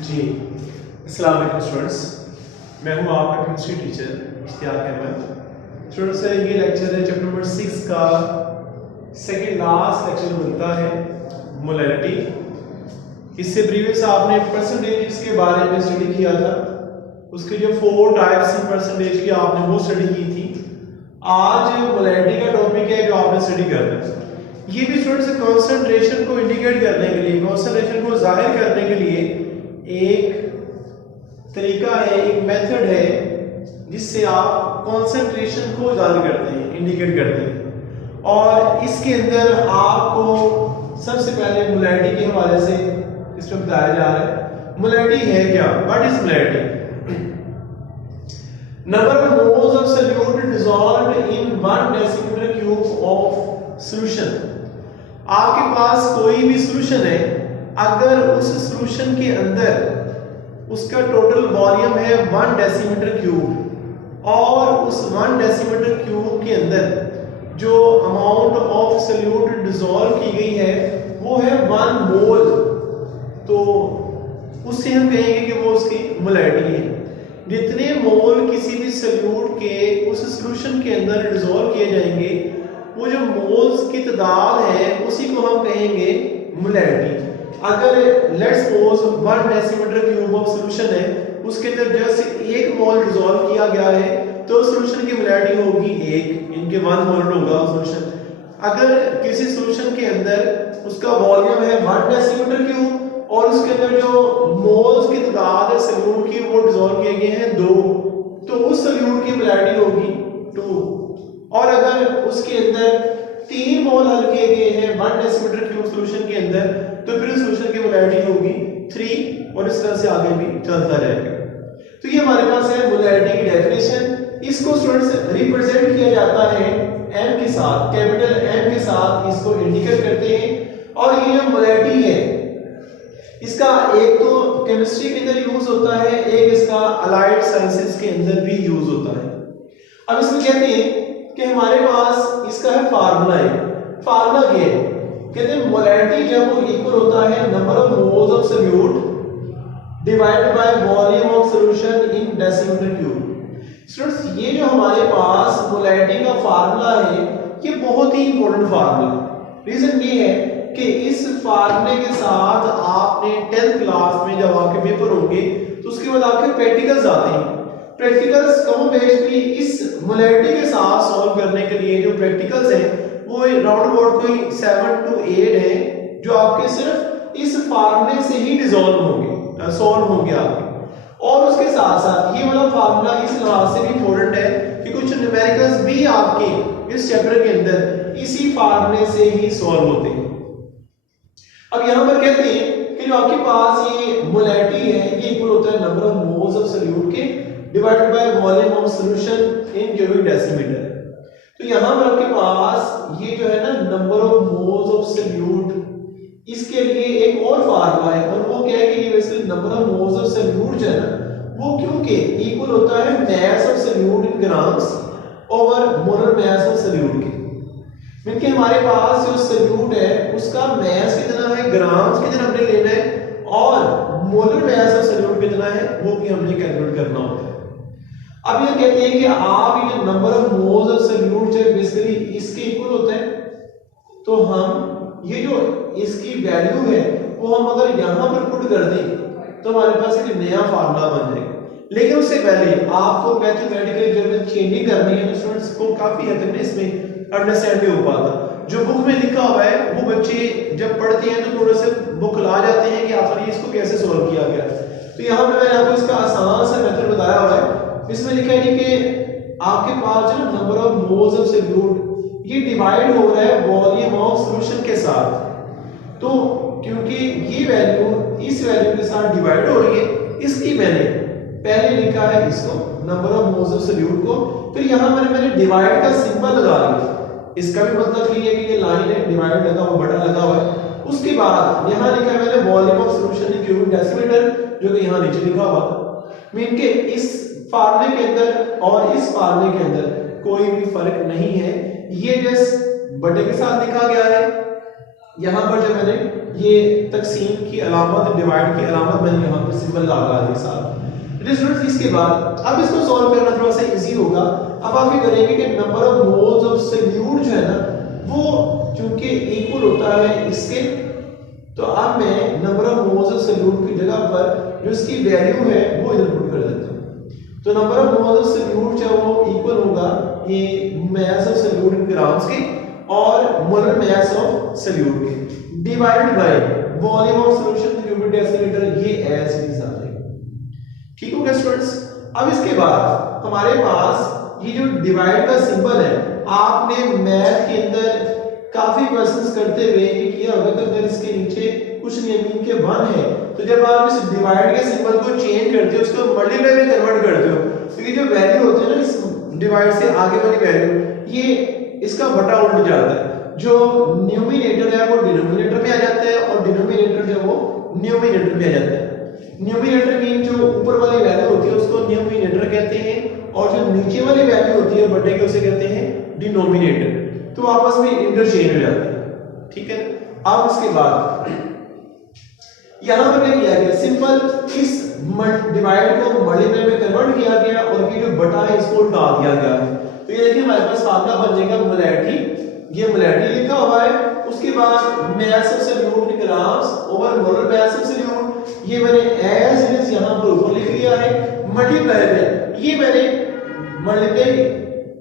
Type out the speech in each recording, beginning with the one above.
जी अस्सलाम वालेकुम स्टूडेंट्स, मैं हूं आपका chemistry teacher Ishtiaq Ahmad. Students, ये लेक्चर है चैप्टर नंबर 6 का सेकंड लास्ट लेक्चर बनता है मोलैरिटी। इससे प्रीवियस आपने परसेंटेज के बारे में स्टडी किया था, उसके जो 4 टाइप्स हैं परसेंटेज की आपने वो स्टडी की थी। आज मोलैरिटी का टॉपिक है जो आपने स्टडी करना है। ये भी स्टूडेंट्स कॉन्सेंट्रेशन को इंडिकेट करने के लिए, कॉन्सेंट्रेशन को जाहिर करने के लिए एक तरीका है, एक मेथड है जिससे आप कॉन्सेंट्रेशन को जाहिर करते हैं, इंडिकेट करते हैं। और इसके अंदर आपको सबसे पहले मोलैरिटी के हवाले से इसमें बताया जा रहा है। मोलैरिटी है क्या? What is molarity? Number of moles of solute dissolved in 1 decimetre cube of solution. आपके पास कोई भी सॉल्यूशन है, अगर उस सॉल्यूशन के अंदर उसका टोटल वॉल्यूम है 1 डेसीमीटर क्यूब और उस 1 डेसीमीटर क्यूब के अंदर जो अमाउंट ऑफ सॉल्यूट डिसॉल्व की गई है वो है 1 मोल, तो उससे हम कहेंगे कि वो उसकी मोलैरिटी है। जितने मोल किसी भी सॉल्यूट के उस सॉल्यूशन के अंदर डिसॉल्व किए जाएंगे, वो जो मोल्स की तादाद है उसी को हम कहेंगे मोलैरिटी। अगर let's suppose 1 decimetre cube of solution है, उसके अंदर जस्ट 1 मोल डिसॉल्व किया गया है, तो सॉल्यूशन की मोलैरिटी होगी 1, इनके 1 मोल होगा सॉल्यूशन। अगर किसी सॉल्यूशन के अंदर उसका वॉल्यूम है 1 डेसीमीटर क्यूब और उसके अंदर जो मोल्स की तादाद है सॉल्यूट की वो डिसॉल्व किए गए हैं 2, तो उस सॉल्यूट की मोलैरिटी होगी 2। और अगर उसके अंदर 3 मोल हल किए गए हैं 1 डेसीमीटर क्यूब सॉल्यूशन के अंदर, तो फिर सॉल्यूशन की मोलैरिटी होगी 3 और इस तरह से आगे भी चलता रहेगा। तो ये हमारे पास है मोलैरिटी की डेफिनेशन। इसको स्टूडेंट्स रिप्रेजेंट किया जाता है m के साथ, कैपिटल M के साथ इसको इंडिकेट करते हैं। और ये जो मोलैरिटी है इसका एक तो केमिस्ट्री के अंदर यूज होता है, एक इसका अलाइड साइंसेस के अंदर भी यूज होता है। अब इसमें कहते हैं कि हमारे पास इसका है फार्मूला है। फार्मूला क्या है? कहते हैं मोलैरिटी जब वो इक्वल होता है number of moles of solute divided by volume of solution in decimetre cube. Students, ये जो हमारे पास मोलैरिटी का फार्मूला है ये बहुत ही इंपॉर्टेंट फार्मूला है। रीजन ये है कि इस फार्मूले के साथ आपने 10th क्लास में जब आपके पेपर होंगे तो उसके बाद आपके प्रैक्टिकल्स आते हैं। प्रैक्टिकल्स कम बेसिकली इस मोलैरिटी के साथ सॉल्व करने के लिए जो प्रैक्टिकल्स हैं वो राउंड अबाउट कोई 7 to 8 है, जो आपके सिर्फ इस फार्मूले से ही डिसॉल्व होंगे, सॉल्व होंगे आपके। और उसके साथ साथ ये वाला फार्मूला इस लिहाज से भी इंपॉर्टेंट है कि कुछ न्यूमेरिकल्स भी आपके इस चैप्टर के अंदर इसी फार्मूले से ही सॉल्व होते हैं। अब यहां पर कहते हैं कि जो आपके पास ये मोलैरिटी है ये इक्वल होता है number of moles of solute के divided by volume of solution in cubic decimetre. तो यहां पर आपके पास ये जो है ना number of moles of solute, इसके लिए एक और फार्मूला है और वो क्या है कि ये basically number of moles of solute जो है ना वो क्योंकि इक्वल होता है mass of solute in grams over molar mass of solute के। क्योंकि हमारे पास जो सॉल्यूट है उसका मास कितना है, ग्राम्स कितना हमने लेना है, और मोलर मास ऑफ सॉल्यूट कितना है वो भी हमने कैलकुलेट करना होता है। अब ये कहते हैं कि आप ये number of moles of solute जो बेसिकली इसके इक्वल होता है, तो हम ये जो इसकी वैल्यू है वो हम अगर यहां पर पुट कर दें तो हमारे पास एक नया फार्मूला बन जाएगा। लेकिन उससे पहले आपको मैथमेटिकली जब चेंजिंग करनी है तो स्टूडेंट्स को काफी हद तक इसमें अंडरस्टैंड नहीं हो पाता। जो बुक में लिखा हुआ है वो बच्चे जब पढ़ते हैं तो थोड़े से बुक ला जाते हैं कि आखिर इसको कैसे सॉल्व किया गया। तो यहाँ पे मैंने आपको इसका आसान सा मेथड बताया हुआ है। इसमें लिखा है कि आपके पास जो number of moles of solute ये डिवाइड हो रहा है वॉल्यूम ऑफ सॉल्यूशन के साथ। तो क्योंकि ये वैल्यू इस वैल्यू के साथ डिवाइड हो रही है, इसकी मैंने पहले लिखा है इसको number of moles of solute को, फिर यहां मैंने डिवाइड का सिंबल लगा दिया। इसका भी मतलब ये है कि ये लाइन है, डिवाइड लगा हुआ, बटन लगा हुआ है। उसके बाद यहां लिखा है मैंने volume of solution in cubic decimetre, जो कि यहां नीचे लिखा हुआ था। मीन के इस फार्मूले के अंदर और इस फार्मूले के अंदर कोई भी फर्क नहीं है। ये जस्ट बटे के साथ लिखा गया है, यहां पर जो मैंने ये तकसीम की अलामत, डिवाइड की अलामत मैंने यहाँ पे सिंबल लगा दी साहब। स्टूडेंट्स इसके बाद अब इसको सॉल्व करना थोड़ा सा इजी होगा। अब आप ये करेंगे कि number of moles of solute जो है ना वो चूंकि इक्वल होता है इसके, तो अब मैं number of moles of solute की जगह पर जो इसकी वैल्यू है वो इधर पुट कर देता हूं। तो number of moles of solute जो वो इक्वल होगा ये mass of solute in grams के और मोलर मास ऑफ सोल्यूट के divided by volume of solution cubic decimetre, ये एज इट इज आ जाएगा। ठीक हो गया स्टूडेंट्स। अब इसके बाद हमारे पास ये जो डिवाइड का सिंबल है, आपने मैथ के अंदर काफी क्वेश्चंस करते हुए ये किया होगा कि अगर इसके नीचे कुछ नियमीन के 1 है तो जब आप इस डिवाइड के सिंबल को चेंज करते हो, उसको मल्टीप्लाई में कन्वर्ट करते हो, तो ये जो वैल्यू होती है ना इस डिवाइड से आगे वाली वैल्यू, ये इसका बटा उल्ट जाता है। जो न्यूमिनेटर है वो डिनोमिनेटर में आ जाता है और डिनोमिनेटर जो वो न्यूमिनेटर में आ जाता है। न्यूमिनेटर मीन जो ऊपर वाली वैल्यू होती है उसको न्यूमिनेटर कहते हैं और जो नीचे वाली वैल्यू होती है बटे के उसे कहते हैं डिनोमिनेटर। तो आपस में इंटरचेंज हो जाते हैं। ठीक है। अब इसके बाद यहां पर क्या किया गया, सिंपल इस डिवाइड को मल्टीप्लाई में कन्वर्ट किया गया और ये जो बटा है इसको डाल दिया गया है। तो ये देखिए हमारे पास फार्मूला बन जाएगा मोलैरिटी, ये मोलैरिटी लिखा हुआ है। उसके बाद mass of solute in grams over molar mass of solute, ये मैंने एज इट इज यहां पर ऊपर लिख दिया है। मल्टीप्लाई में ये मैंने मल्टीप्लाई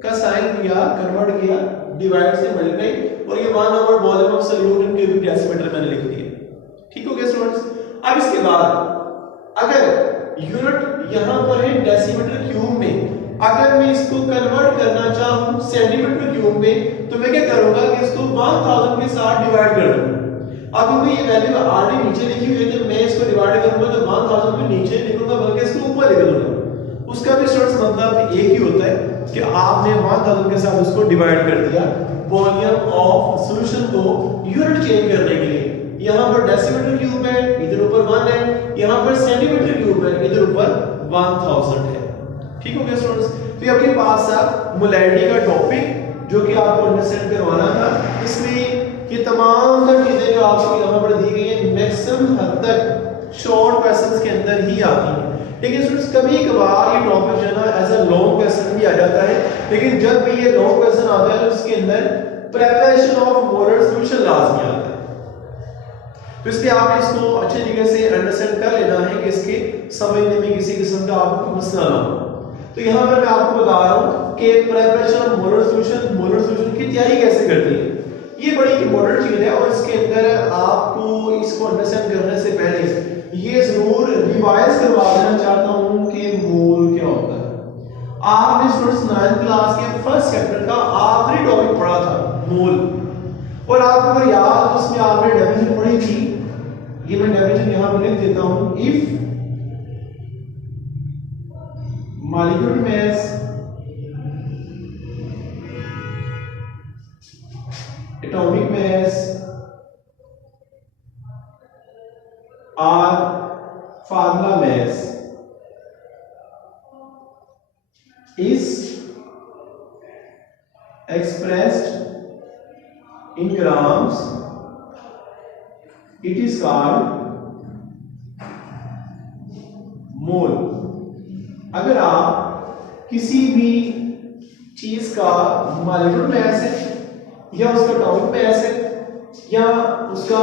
का साइन दिया, कन्वर्ट किया डिवाइड से मल्टीप्लाई, और ये 1 over volume of solute in cubic decimetre मैंने लिख दिया। ठीक हो गया स्टूडेंट्स। अब इसके बाद अगर यूनिट यहां पर है डेसीमीटर क्यूब में, अगर मैं इसको कन्वर्ट करना चाहूं सेंटीमीटर क्यूब में, तो मैं क्या करूंगा कि इसको 1000 के साथ डिवाइड कर दूंगा। अब क्योंकि ये वैल्यू ऑलरेडी नीचे लिखी हुई है तो मैं इसको डिवाइड करूंगा तो 1000 को नीचे लिखूंगा बल्कि इसको ऊपर लिख दूंगा। उसका भी स्टूडेंट्स मतलब एक ही होता है कि आपने 1000 के साथ उसको डिवाइड कर दिया वॉल्यूम ऑफ सॉल्यूशन को यूनिट चेंज करने के लिए। यहां पर डेसीमीटर क्यूब है, इधर ऊपर 1 है, यहां पर सेंटीमीटर क्यूब है, इधर ऊपर 1000 है। ठीक हो गया स्टूडेंट्स। तो ये आपके पास था मोलैरिटी का टॉपिक जो कि आपको अंडरस्टैंड करवाना था। इसमें ये तमाम तर चीजें जो आपको यहां पर दी गई है मैक्सिमम हद तक शॉर्ट क्वेश्चंस के अंदर ही आती हैं। लेकिन स्टूडेंट्स कभी कभार ये टॉपिक जो है ना एज अ लॉन्ग क्वेश्चन भी आ जाता है, लेकिन जब भी ये लॉन्ग क्वेश्चन आता है तो उसके अंदर प्रिपरेशन ऑफ मोलर सॉल्यूशन लाजमी आता है। तो इसलिए आपने इसको अच्छे तरीके से अंडरस्टैंड कर लेना है कि इसके समझने में किसी किस्म का आपको मसला ना हो। तो यहाँ पर मैं आपको बता रहा हूँ कि प्रिपरेशन ऑफ मोलर सॉल्यूशन की तैयारी कैसे करती है। ये बड़ी इंपॉर्टेंट चीज है और इसके अंदर आपको इसको अंडरस्टैंड करने से पहले ये जरूर रिवाइज करवा देना चाहता हूँ कि मोल क्या होता है। आपने स्टूडेंट्स 9th क्लास के फर्स्ट चैप्टर का आखिरी टॉपिक पढ़ा था मोल, और आपको अगर याद तो उसमें आपने डेफिनेशन पढ़ी थी। ये मैं डेफिनेशन यहां पर लिख देता हूं। If molecular mass atomic mass or formula mass is expressed in grams, it is called मोल। अगर आप किसी भी चीज का मॉलिक्यूलर मास है या उसका एटॉमिक मास है या उसका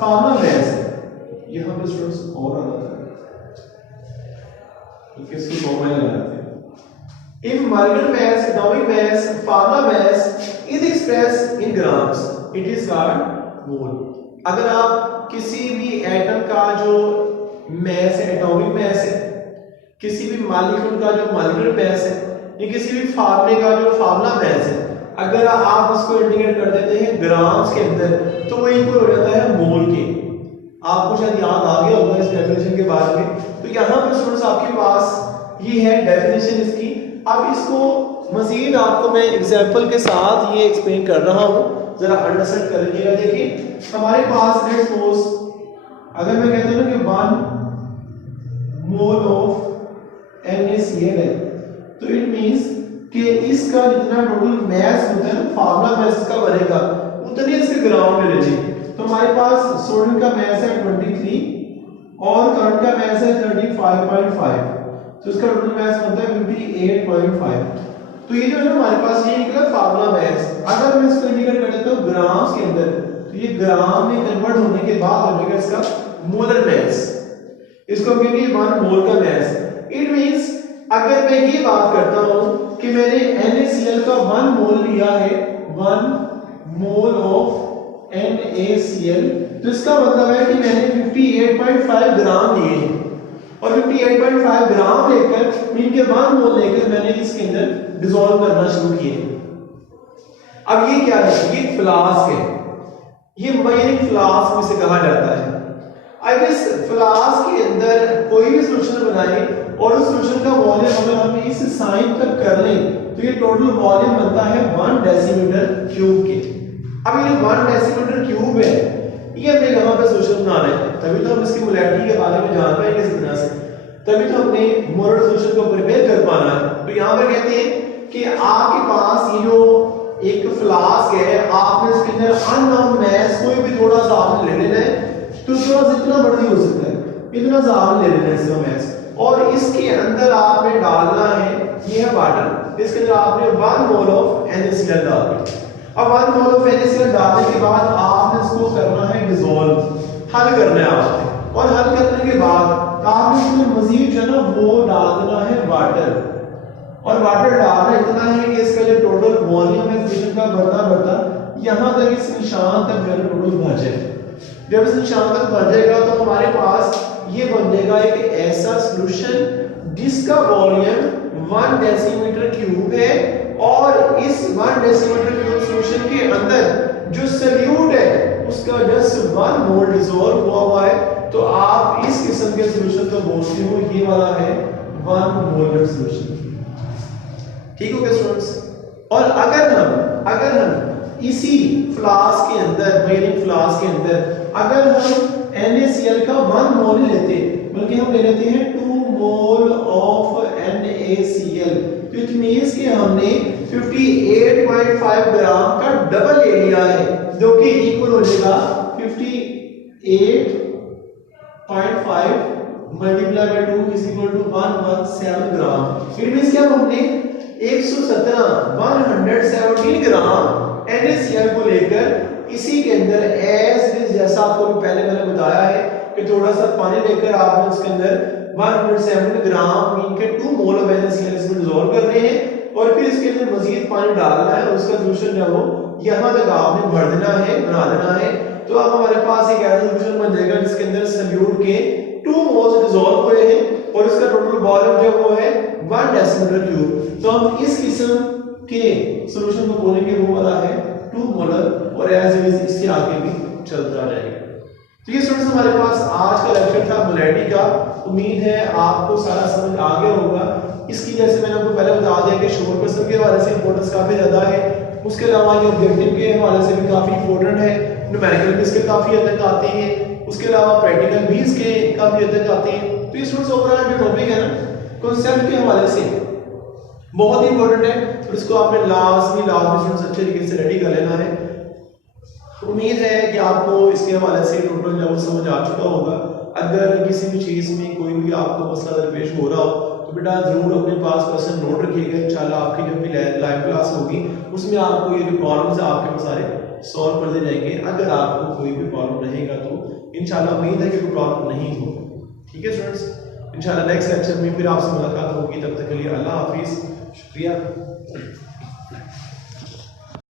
फार्मूला मास है, यहां पे स्टूडेंट्स और आ जाता है तो किसको फॉर्मूला लगाते हैं। If molecular mass, atomic mass, formula mass is express in grams, it is called mole. अगर आप किसी भी एटम का जो मास है, एटॉमिक मास है, किसी भी मॉलिक्यूल का जो मॉलिक्यूलर मास है या किसी भी फार्मूले का जो फार्मूला मास है, अगर आप उसको इंडिकेट कर देते हैं ग्राम्स के अंदर तो वो इक्वल हो जाता है मोल के। आपको शायद याद आ गया होगा इस डेफिनेशन के बारे में। तो यहाँ पर स्टूडेंट्स आपके पास ये है डेफिनेशन इसकी। अब इसको मजीद आपको मैं एग्जांपल के साथ ये एक्सप्लेन कर रहा हूँ, जरा अंडरस्टैंड कर लीजिएगा। देखिए हमारे पास लेट्स सपोज अगर मैं कहता हूँ कि 1 मोल ऑफ NaCl है, तो इट मींस कि इसका जितना टोटल मास होता है ना, फार्मूला मास का बनेगा उतने इसके ग्राम में ले लीजिए। तो हमारे पास सोडियम का मास है 23 और करंट का मास है 35.5, तो इसका टोटल मास बनता है 58.5। तो ये जो है ना हमारे पास ये निकला फार्मूला मास। अगर मैं इसको इंडिकेट कर देता हूं ग्राम्स के अंदर, तो ये ग्राम में कन्वर्ट होने के बाद बनेगा इसका मोलर मास। इसको हम कहेंगे 1 मोल का मास। इट मींस अगर मैं ये बात करता हूं कि मैंने NaCl का 1 मोल लिया है, 1 मोल ऑफ NaCl, तो इसका मतलब है कि मैंने 58.5 ग्राम लिए हैं और 58.5 ग्राम लेकर मीन के 1 मोल लेकर मैंने इसके अंदर डिसॉल्व करना शुरू किए। अब ये क्या है? ये फ्लास्क है, ये मेजरिंग फ्लास्क में से कहा जाता है। अब इस फ्लास्क के अंदर कोई भी सॉल्यूशन बनाए और उस सॉल्यूशन का वॉल्यूम अगर हम इस साइन तक कर लें तो ये टोटल वॉल्यूम बनता है 1 डेसीमीटर क्यूब के। अब ये 1 डेसीमीटर क्यूब है, ये हमने यहाँ पे सॉल्यूशन बनाना है, तभी तो हम इसकी मोलैरिटी के बारे में जान पाएंगे इस तरह से, तभी तो हमने मोलर सॉल्यूशन को प्रिपेयर कर पाना है। तो यहाँ पे कहते हैं कि आपके पास ये जो एक फ्लास्क है, आपने इसके अंदर अननोन मास कोई भी थोड़ा सा आपने ले लेना है, तो थोड़ा जितना मर्जी हो सकता है इतना सा आपने ले लेना है इसका मास, और इसके अंदर आपने डालना है, ये है वाटर, इसके अंदर आपने 1 मोल ऑफ NaCl डाल दिया। अब 1 मोल ऑफ NaCl डालने के बाद आपने इसको करना है डिसॉल्व, हल करना है आपने, और हल करने के बाद आपने इसमें मजीद जो है ना वो डाल देना है वाटर, और वाटर डालना इतना है कि इसका जो टोटल वॉल्यूम है सॉल्यूशन का बढ़ता यहां तक इस निशान तक जो है टोटल भर जाए। जब इस निशान तक भर जाएगा तो हमारे पास ये बन जाएगा एक ऐसा सॉल्यूशन जिसका वॉल्यूम 1 डेसीमीटर क्यूब है, और इस 1 डेसीमीटर क्यूब सॉल्यूशन के अंदर जो सॉल्यूट है उसका जस्ट 1 मोल डिसॉल्व हुआ है। तो आप इस किस्म के सॉल्यूशन को बोलते हो ये वाला है 1 मोलर सॉल्यूशन। ठीक हो गया स्टूडेंट्स? और अगर हम इसी फ्लास्क के अंदर, मेजरिंग फ्लास्क के अंदर अगर हम NaCl का 1 मोल लेते, बल्कि हम ले लेते हैं 2 मोल ऑफ NaCl, तो इट मींस कि हमने 58.5 ग्राम का डबल ले लिया है, जो कि इक्वल हो जाएगा 58.5 multiply by 2 is equal to 117 gram. It means कि अब हमने 117 ग्राम NaCl को लेकर इसी के अंदर एज इज, जैसा आपको पहले मैंने बताया है कि थोड़ा सा पानी लेकर आपने इसके अंदर 107 ग्राम मीन के 2 मोल ऑफ NaCl इसमें डिसॉल्व करने हैं, और फिर इसके अंदर मजीद पानी डालना है और उसका सॉल्यूशन जो वो यहां तक आपने भर देना है, बना देना है। तो अब हमारे पास एक ऐसा सॉल्यूशन बन जाएगा जिसके अंदर सॉल्यूट के 2 मोल्स डिसॉल्व हुए हैं और इसका टोटल वॉल्यूम जो वो है 1 डेसीमीटर क्यूब। तो हम इस किस्म के सॉल्यूशन को बोलेंगे वो वाला है 2 मोलर, और एज इट इज इससे आगे भी चलता रहेगा। तो ये स्टूडेंट्स हमारे पास आज का लेक्चर था मोलैरिटी का। उम्मीद है आपको सारा समझ आ गया होगा। इसकी जैसे मैंने आपको पहले बता दिया कि शोर पर्सन के हवाले से इंपॉर्टेंस काफी ज्यादा है, उसके अलावा ये ऑब्जेक्टिव के हवाले से भी काफी इंपॉर्टेंट है, न्यूमेरिकल भी इसके काफी हद तक आते हैं, उसके अलावा प्रैक्टिकल भी इसके काफी हद तक आते हैं। तो ये स्टूडेंट्स ओवरऑल जो टॉपिक है ना कांसेप्ट के हवाले से बहुत ही इंपॉर्टेंट है, तो इसको आपने लाजमी स्टूडेंट्स अच्छे तरीके से रेडी कर लेना है। उम्मीद है कि आपको इसके हवाले से टोटल जो समझ आ चुका होगा। अगर किसी भी चीज में कोई भी आपको मसला दरपेश हो रहा हो तो बेटा जरूर अपने पास पर्सन नोट रखिएगा। इंशाल्लाह आपकी जब भी लाइव क्लास होगी उसमें आपको ये जो प्रॉब्लम्स है आपके सारे सॉल्व कर दिए जाएंगे। अगर आपको कोई भी प्रॉब्लम रहेगा तो इंशाल्लाह उम्मीद है कि कोई प्रॉब्लम नहीं होगी। ठीक है स्टूडेंट्स, इंशाल्लाह नेक्स्ट लेक्चर में फिर आपसे मुलाकात होगी। तब तक के लिए अल्लाह हाफिज, शुक्रिया।